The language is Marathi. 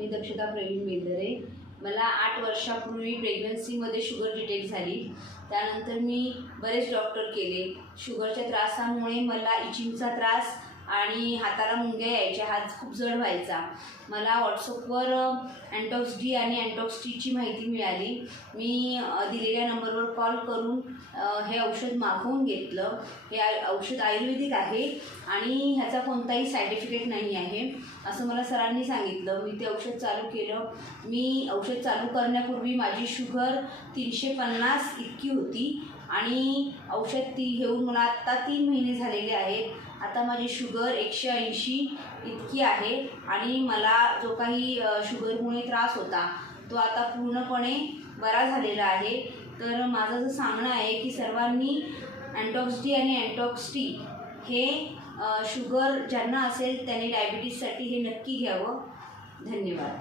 मी दक्षता प्रवीण बेंदरे. मला 8 वर्षापूर्वी प्रेग्नन्सीमध्ये शुगर डिटेक्ट झाली. त्यानंतर मी बरेच डॉक्टर केले. शुगरच्या त्रासामुळे मला इचिंगचा त्रास आणि हाताला मुंग्या यायच्या, हात खूप जड व्हायचा. मला व्हॉट्सअपवर अँटॉक्स डी आणि अँटॉक्स टीची माहिती मिळाली. मी दिलेल्या नंबरवर कॉल करून हे औषध मागवून घेतलं. हे औषध आयुर्वेदिक आहे आणि ह्याचा कोणताही साईड इफेक्ट नाही आहे असं मला सरांनी सांगितलं. मी ते औषध चालू केलं. मी औषध चालू करण्यापूर्वी माझी शुगर 350 इतकी होती आणि औषध घेऊन मला आत्ता 3 महिने झालेले आहेत. आता माझी शुगर 180 इतकी आहे आणि मला जो काही शुगरमुळे त्रास होता तो आता पूर्णपणे बरा झालेला आहे. तर माझं असं सांगणं आहे की सर्वांनी अँटॉक्स डी आणि अँटॉक्स टी हे शुगर ज्यांना असेल त्यांनी डायबिटीजसाठी हे नक्की घ्यावं. धन्यवाद.